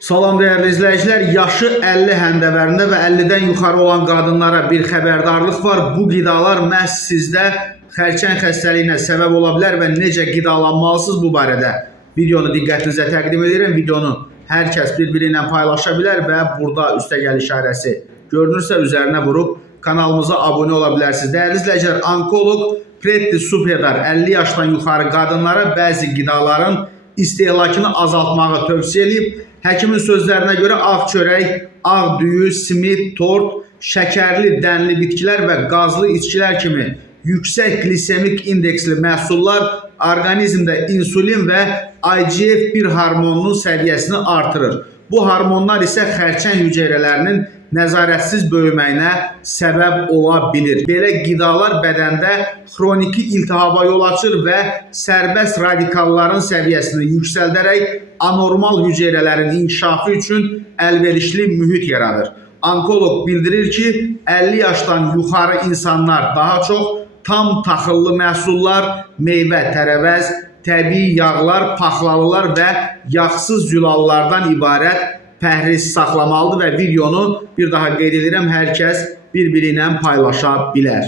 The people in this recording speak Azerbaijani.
Salam değerli izleyiciler, yaşı 50 həndəvərində və 50-dən yuxarı olan qadınlara bir xəbərdarlıq var. Bu qidalar məhz sizdə xərçəng xəstəliyinə səbəb ola bilər və necə qidalanmalısınız bu barədə videonu diqqətinizə təqdim edirəm. Videonu hər kəs bir-biri ilə paylaşa bilər və burada üstəgəl işarəsi görünürsə üzərinə vurub kanalımıza abunə ola bilərsiniz. Değerli izleyiciler, onkoloq Pretti Supedar 50 yaşdan yuxarı qadınlara bəzi qidaların istehlakını azaltmağı tövsiyə edib. Həkimin sözlərinə görə ağ çörək, ağ düyü, simit, tort, şəkərli, dənli bitkilər və qazlı içkilər kimi yüksək glisemik indeksli məhsullar orqanizmdə insulin və IGF-1 hormonunun səviyyəsini artırır. Bu hormonlar isə xərçəng hüceyrələrinin nəzarətsiz böyüməyinə səbəb ola bilir. Belə qidalar bədəndə xroniki iltihaba yol açır və sərbəst radikalların səviyyəsini yüksəldərək anormal hüceyrələrin inkişafı üçün əlverişli mühit yaradır. Onkoloq bildirir ki, 50 yaşdan yuxarı insanlar daha çox tam taxıllı məhsullar, meyvə, tərəvəz, təbii yağlar, paxlalılar və yağsız zülallardan ibarət pəhriz saxlamalıdır və videonu bir daha qeyd edirəm, hər kəs bir-biri ilə paylaşa bilər.